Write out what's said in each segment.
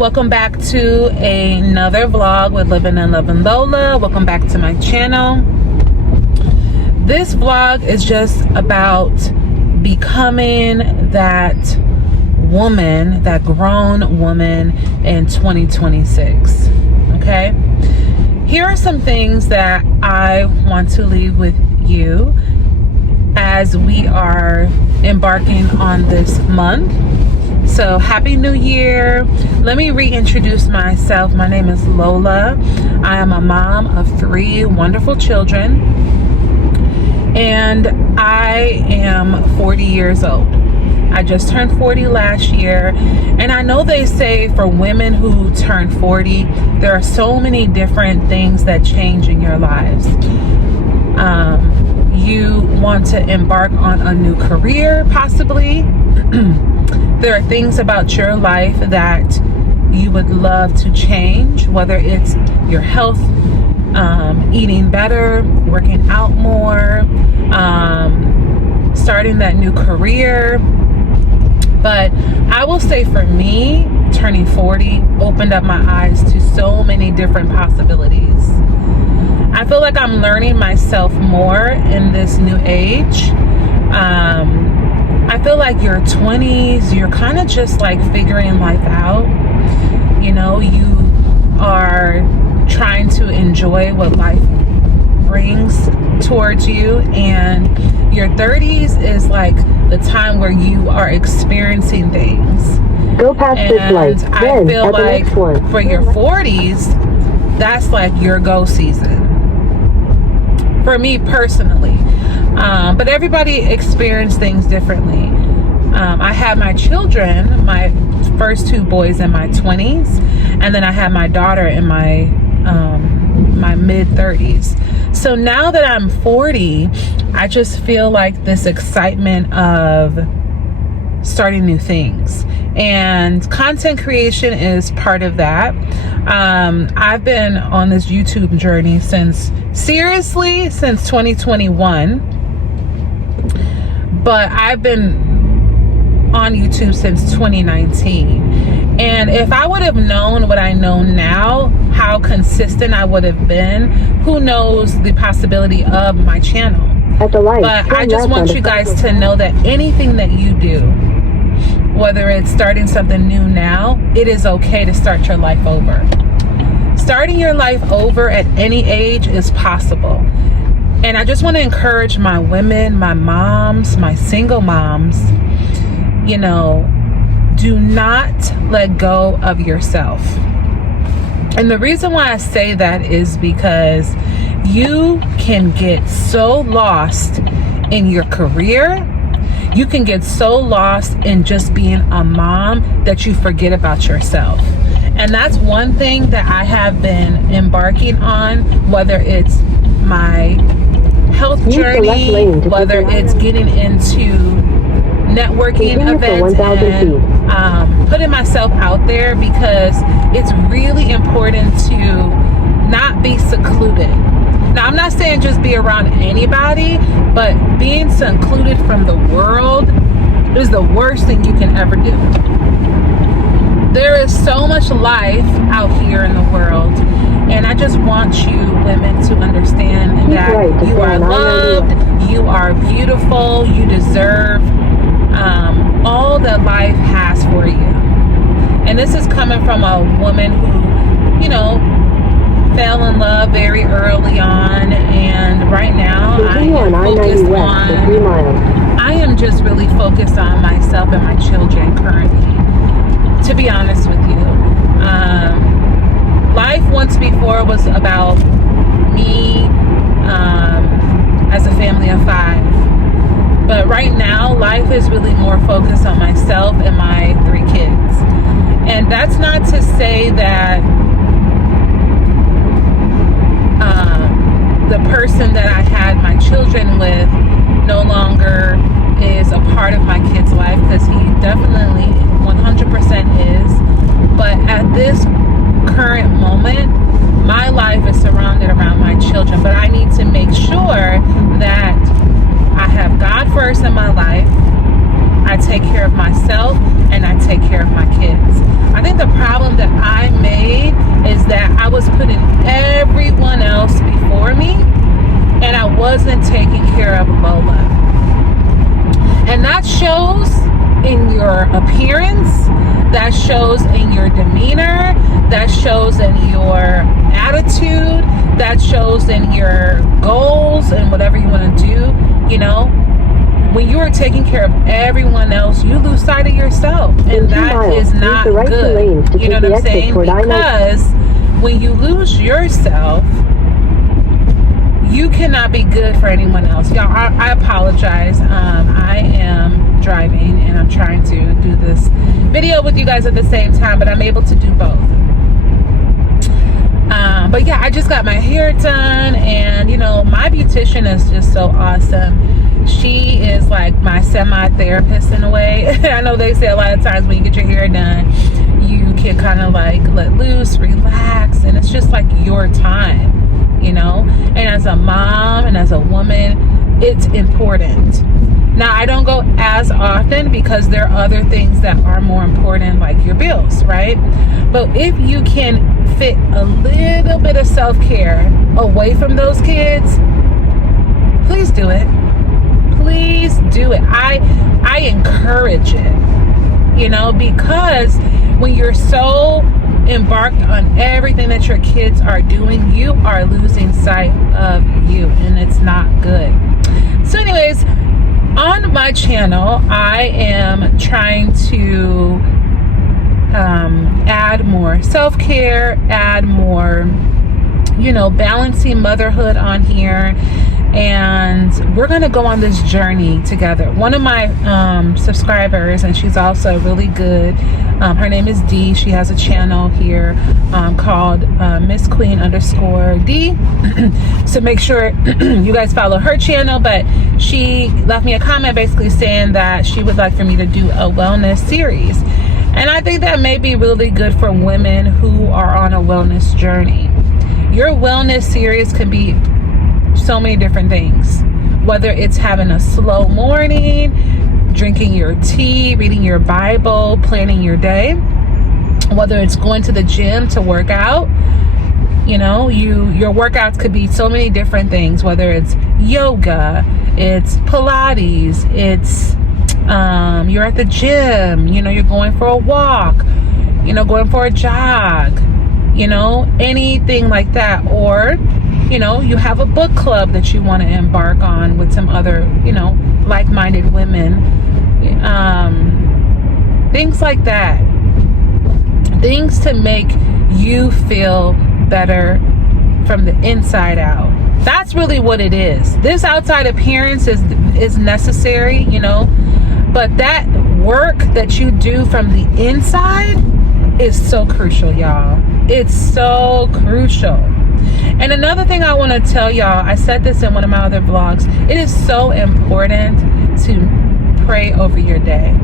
welcome back to another vlog with Living and Loving Lola. Welcome back to my channel. This vlog is just about becoming that woman, that grown woman in 2026. Okay, here are some things that I want to leave with you as we are embarking on this month. So happy new year. Let me reintroduce myself. My name is Lola. I am a mom of 3 wonderful children, and I am 40 years old. I just turned 40 last year, and I know they say for women who turn 40, there are so many different things that change in your lives. You want to embark on a new career, possibly. There are things about your life that you would love to change, whether it's your health, eating better, working out more, starting that new career. But I will say for me, turning 40 opened up my eyes to so many different possibilities. I feel like I'm learning myself more in this new age. I feel like your 20s, you're kind of just like figuring life out. You know, you are trying to enjoy what life brings towards you, and your 30s is like the time where you are experiencing things. Go past this light. I feel like for your 40s, that's like your go season. For me personally. But everybody experienced things differently. I had my children, my first 2 boys in my 20s, and then I had my daughter in my mid 30s. So now that I'm 40, I just feel like this excitement of starting new things, and content creation is part of that. I've been on this YouTube journey since 2021, but I've been on YouTube since 2019. And if I would have known what I know now, how consistent I would have been, who knows the possibility of my channel. But I just want you guys to know that anything that you do, whether it's starting something new now, it is okay to start your life over. Starting your life over at any age is possible. And I just want to encourage my women, my moms, my single moms, you know, do not let go of yourself. And the reason why I say that is because you can get so lost in your career. You can get so lost in just being a mom that you forget about yourself. And that's one thing that I have been embarking on, whether it's my health journey, whether it's getting into networking events and putting myself out there, because it's really important to not be secluded. Now, I'm not saying just be around anybody, but being secluded from the world is the worst thing you can ever do. There is so much life out here in the world, and I just want you women to understand that you are loved, you are beautiful, you deserve all that life has for you. And this is coming from a woman who, you know, fell in love very early on, and right now I am just really focused on myself and my children currently, to be honest with you. Life once before was about me as a family of 5, but right now life is really more focused on myself and my 3 kids. And that's not to say that the person that I had my children with no longer is a part of my kid's life, because he definitely 100% is. But at this current moment, my life is surrounded around my children. But I need to make sure that I have God first in my life. I take care of myself, and I take care of my kids. I think the problem that I made is that I was putting everyone else before me, and I wasn't taking care of Lola. And that shows in your appearance, that shows in your demeanor, that shows in your attitude, that shows in your goals and whatever you want to do. You know, when you are taking care of everyone else, you lose sight of yourself, and that is not good. You know what I'm saying? Because when you lose yourself, you cannot be good for anyone else. Y'all, I apologize. I am driving and I'm trying to do this video with you guys at the same time, but I'm able to do both. But yeah, I just got my hair done, and you know, my beautician is just so awesome. She is like my semi-therapist in a way. I know they say a lot of times when you get your hair done, you can kind of like let loose, relax, and it's just like your time, you know. And as a mom and as a woman, it's important. Now, I don't go as often because there are other things that are more important, like your bills, right? But if you can fit a little bit of self-care away from those kids, please do it. Please do it. I encourage it, you know, because when you're so embarked on everything that your kids are doing, you are losing sight of you, and it's not good. So anyways, on my channel, I am trying to add more self-care, add more, you know, balancing motherhood on here. And we're going to go on this journey together. One of my subscribers, and she's also really good, her name is Dee. She has a channel here called Miss Queen _D. So make sure you guys follow her channel. But she left me a comment basically saying that she would like for me to do a wellness series. And I think that may be really good for women who are on a wellness journey. Your wellness series could be so many different things, whether it's having a slow morning, drinking your tea, reading your Bible, planning your day, whether it's going to the gym to work out. You know, your workouts could be so many different things, whether it's yoga, it's Pilates, it's you're at the gym, you know, you're going for a walk, you know, going for a jog, you know, anything like that. Or you know, you have a book club that you want to embark on with some other, you know, like-minded women. Things like that. Things to make you feel better from the inside out. That's really what it is. This outside appearance is necessary, you know, but that work that you do from the inside is so crucial, y'all. It's so crucial. And another thing I want to tell y'all, I said this in one of my other vlogs, it is so important to pray over your day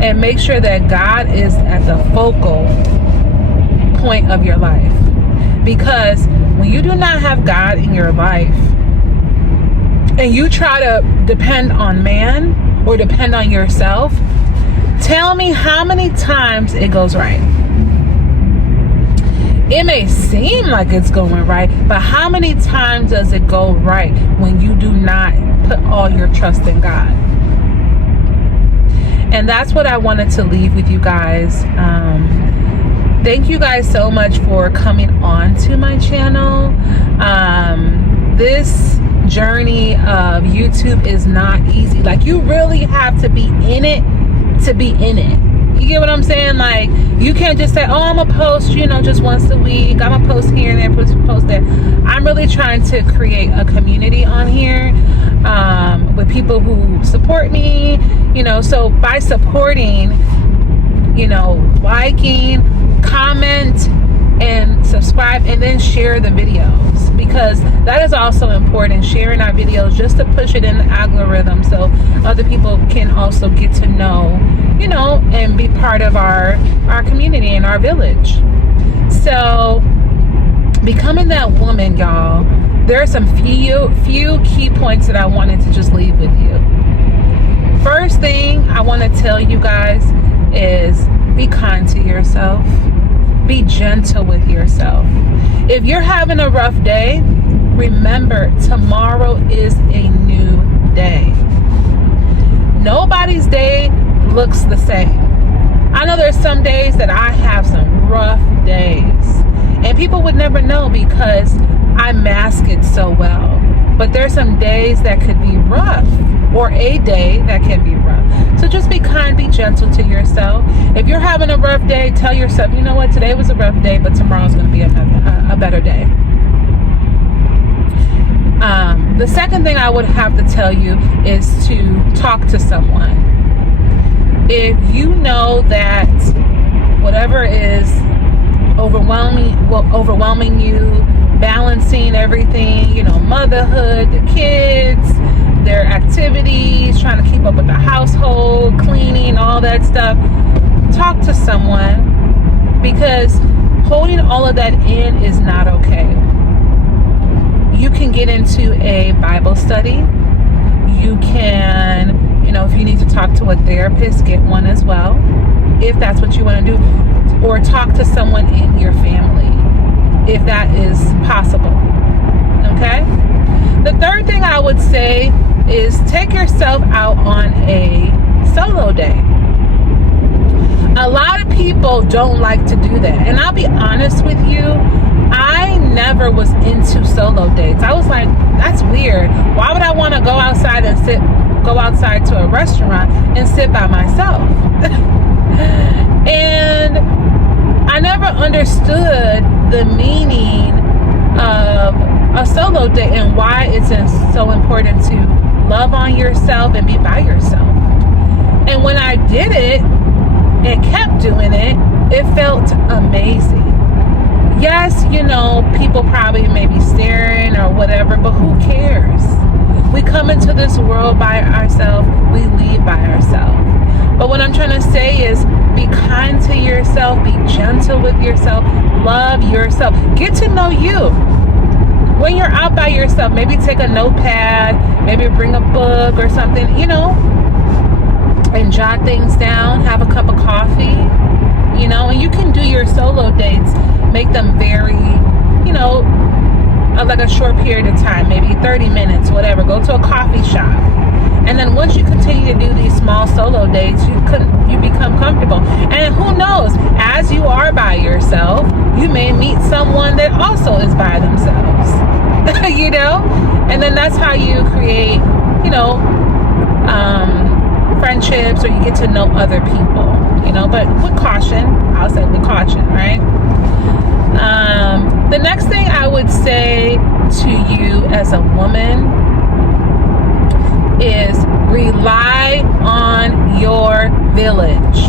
and make sure that God is at the focal point of your life. Because when you do not have God in your life and you try to depend on man or depend on yourself, tell me how many times it goes right. It may seem like it's going right, but how many times does it go right when you do not put all your trust in God? And that's what I wanted to leave with you guys. Thank you guys so much for coming on to my channel. This journey of YouTube is not easy. Like, you really have to be in it to be in it. You get what I'm saying? Like, you can't just say, oh, I'm gonna post, you know, just once a week. I'm gonna post here and there, post there. I'm really trying to create a community on here with people who support me, you know. So by supporting, you know, liking, comment, and subscribe, and then share the videos, because that is also important. Sharing our videos just to push it in the algorithm so other people can also get to know, you know, and be part of our community and our village. So becoming that woman, y'all, there are some few key points that I wanted to just leave with you. First thing, I want to tell you guys is be kind to yourself. Be gentle with yourself. If you're having a rough day, remember tomorrow is a new day. Nobody's day looks the same. I know there's some days that I have some rough days, and people would never know because I mask it so well. But there's some days that could be rough, or a day that can be rough. So just be kind, be gentle to yourself. If you're having a rough day, tell yourself, you know what, today was a rough day, but tomorrow's going to be a better day. The second thing I would have to tell you is to talk to someone. If you know that whatever is overwhelming you, balancing everything, motherhood, the kids, their activities, trying to keep up with the household, cleaning, all that stuff, talk to someone, because holding all of that in is not okay. You can get into a Bible study. You can, if you need to talk to a therapist, get one as well, if that's what you want to do, or talk to someone in your family, if that is possible. Okay? The third thing I would say is take yourself out on a solo day. A lot of people don't like to do that. And I'll be honest with you, I never was into solo dates. I was like, that's weird. Why would I want to go outside to a restaurant and sit by myself? And I never understood the meaning of a solo date and why it's so important to love on yourself and be by yourself. And when I did it and kept doing it, it felt amazing. Yes, people probably may be staring or whatever, but who cares? We come into this world by ourselves, we leave by ourselves. But what I'm trying to say is be kind to yourself, be gentle with yourself, love yourself, get to know you. When you're out by yourself, maybe take a notepad, maybe bring a book or something, and jot things down, have a cup of coffee, and you can do your solo dates, make them very, like a short period of time, maybe 30 minutes, whatever. Go to a coffee shop. And then once you continue to do these small solo dates, you become comfortable. And who knows, as you are by yourself, you may meet someone that also is by themselves. And then that's how you create, friendships, or you get to know other people, but with caution. I'll say with caution, right? The next thing I would say to you as a woman is rely on your village.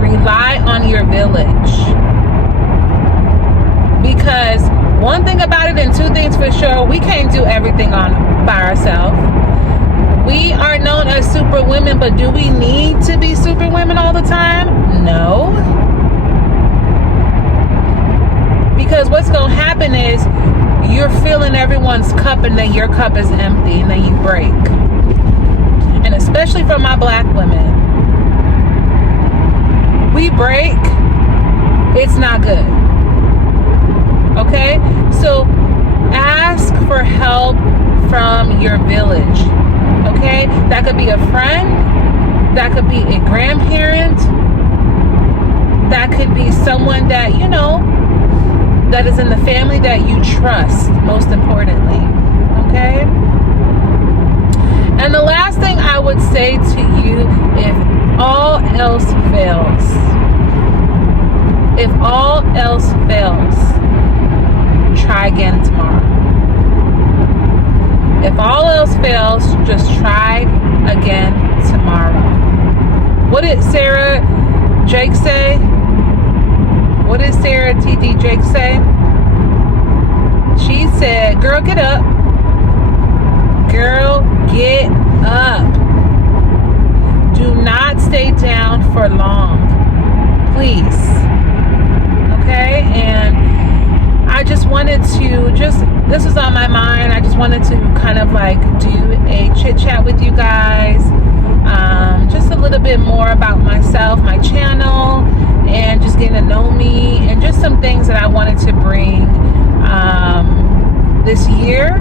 Rely on your village. Because one thing about it, and two things for sure, we can't do everything by ourselves. We are known as super women, but do we need to be super women all the time? No. Because what's going to happen is you're filling everyone's cup, and then your cup is empty, and then you break. And especially for my black women, we break, it's not good. Okay? So ask for help from your village. Okay? That could be a friend, that could be a grandparent, that could be someone that, that is in the family that you trust, most importantly. Okay? And the last thing I would say to you, if all else fails, try again tomorrow. If all else fails, just try again tomorrow. What did Sarah Jake say? What did Sarah T.D. Jake say? She said, girl, get up. Girl, get up. Do not stay down for long. Please. Okay? And I just wanted to this was on my mind. I just wanted to kind of like do a chit chat with you guys. bit more about myself, my channel, and just getting to know me, and just some things that I wanted to bring this year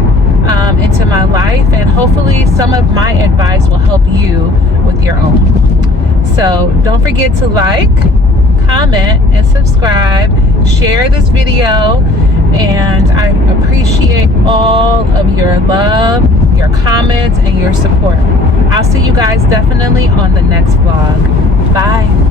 into my life, and hopefully some of my advice will help you with your own. So don't forget to like, comment, and subscribe. Share this video, and I appreciate all of your love, your comments, and your support. I'll see you guys definitely on the next vlog. Bye.